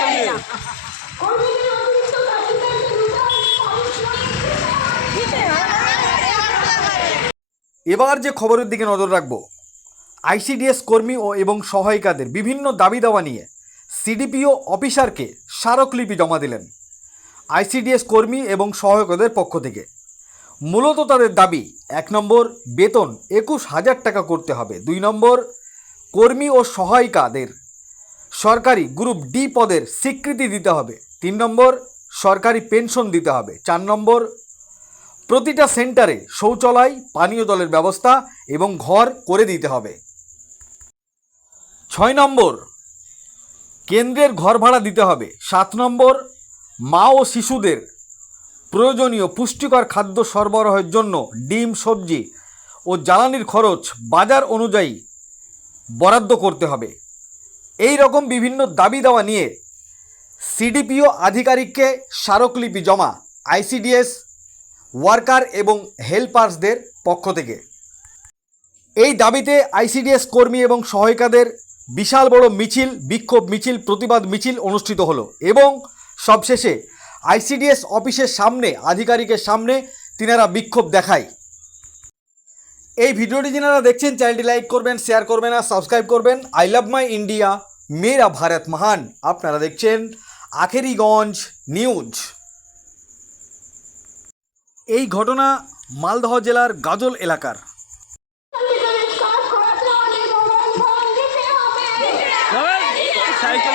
Cycle এবার যে খবরের দিকে নজর রাখব, আইসিডিএস কর্মী ও এবং সহায়িকাদের বিভিন্ন দাবি দাওয়া নিয়ে সিডিপিও অফিসারকে স্মারকলিপি জমা দিলেন আইসিডিএস কর্মী এবং সহায়কদের পক্ষ থেকে। মূলত তাদের দাবি, এক নম্বর, বেতন একুশ হাজার টাকা করতে হবে। দুই নম্বর, কর্মী ও সহায়িকাদের সরকারি গ্রুপ ডি পদের স্বীকৃতি দিতে হবে। তিন নম্বর, সরকারি পেনশন দিতে হবে। চার নম্বর, প্রতিটা সেন্টারে শৌচালয়, পানীয় জলের ব্যবস্থা এবং ঘর করে দিতে হবে। ছয় নম্বর, কেন্দ্রের ঘর ভাড়া দিতে হবে। সাত নম্বর, মা ও শিশুদের প্রয়োজনীয় পুষ্টিকর খাদ্য সরবরাহের জন্য ডিম, সবজি ও জ্বালানির খরচ বাজার অনুযায়ী বরাদ্দ করতে হবে। এই রকম বিভিন্ন দাবি দেওয়া নিয়ে সিডিপিও আধিকারিককে স্মারকলিপি জমা, আইসিডিএস, ওয়ার্কার এবং হেল্পার্সদের পক্ষ থেকে। এই দাবিতে আইসিডিএস কর্মী এবং সহায়িকাদের বিশাল বড় মিছিল, বিক্ষোভ মিছিল, প্রতিবাদ মিছিল অনুষ্ঠিত হলো এবং সবশেষে আইসিডিএস অফিসের সামনে, আধিকারিকের সামনে তিনারা বিক্ষোভ দেখায়। এই ভিডিওটি যারা দেখছেন, চ্যানেলটি লাইক করবেন, শেয়ার করবেন আর সাবস্ক্রাইব করবেন। আই লাভ মাই ইন্ডিয়া মেরা ভারত মহান। আপনারা দেখছেন আখেরিগঞ্জ নিউজ। এই ঘটনা মালদহ জেলার গাজল এলাকার। সাইকেল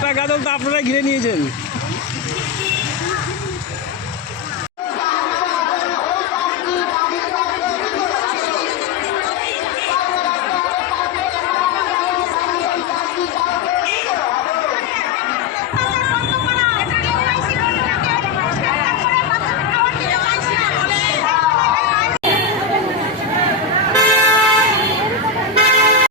গোটা গাদল তো আপনারা ঘিরে নিয়েছেন।